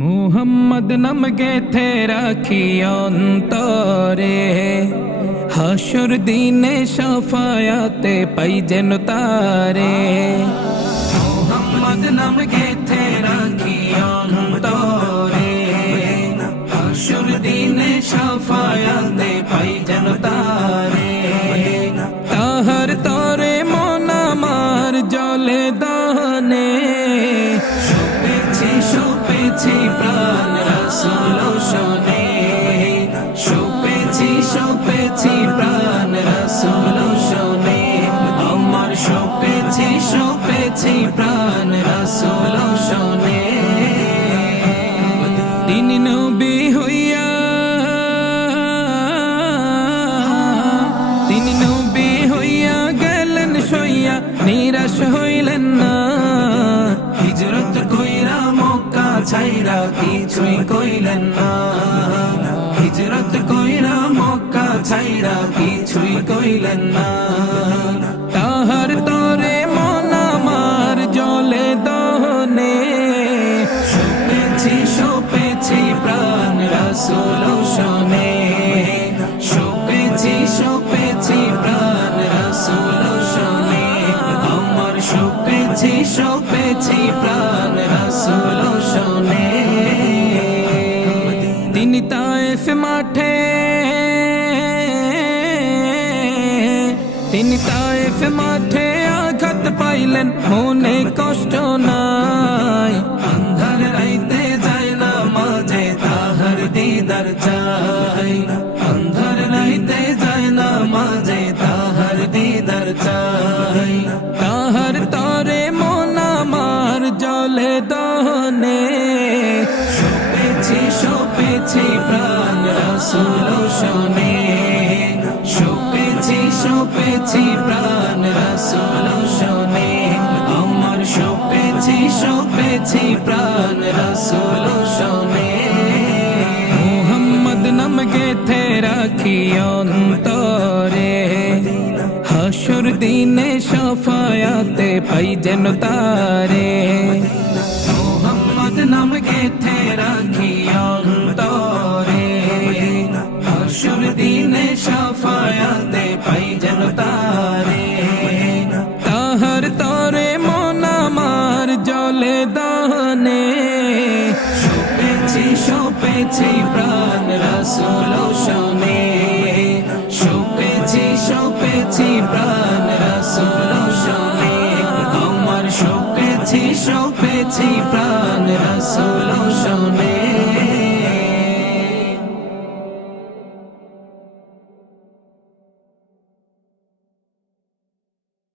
মুহাম্মদ নাম গেথে রাখি অন্তরে, হাসর দিনে শাফায়াতে পাই যেন তারে। মুহাম্মদ নাম গেথে রাখি অন্তরে, হাসর দিনে শাফায়াতে পাই যেন তারে। তাহার তরে মন আমার জলে দহনে, শোপেছি প্রাণ রাসূল শোনে, শোপেছি প্রাণ রাসূল শোনে, আমার শোপেছি প্রাণ রাসূল শোনে। তিনি নবী হইয়া, তিনি নবী হইয়া গেলেন সইয়া, নিরাশ হইলেন না। হিজরত কইরা মক্কা ছাইরা কিছুই কইলেন না, হিজরত কইরা মক্কা ছাইরা কিছুই কইলেন না। তাহার তরে মন আমার জলে দহনে, শোপেছি প্রাণ রাসূল শোনে, শোপেছি প্রাণ রাসূল শোনে, আমার শোপেছি প্রাণ রাসূল শোনে। তিনি তায়েফ মাঠে, তিনি তায়েফ মাঠে আঘাত পাইলেন, মনে কষ্ট নাই। আন্ধার রাইতে যায় না মাঝে তাহার দিদার চাই, আন্ধার রাইতে যায় না মাঝে তাহার দিদার চাই। তাহার তরে মন আমার জলে দহনে, শোপেছি প্রাণ রাসূল শোনে, শোপেছি প্রাণ রাসূল শোনে, আমার শোপেছি প্রাণ রাসূল শোনে। মুহাম্মদ নাম গেথে রাখি অন্তরে, হাসর দিনে শাফায়াতে পাই যেন তারে। মুহাম্মদ নাম গেথে রাখি অন্তরে, হাসর দিনে শাফায়াতে পাই যেন তারে। তাহার তরে মন আমার জলে দহনে, শোপেছি প্রাণ রাসূল শোনে, শোপেছি প্রাণ রাসূল শোনে, আমার শোপেছি প্রাণ রাসূল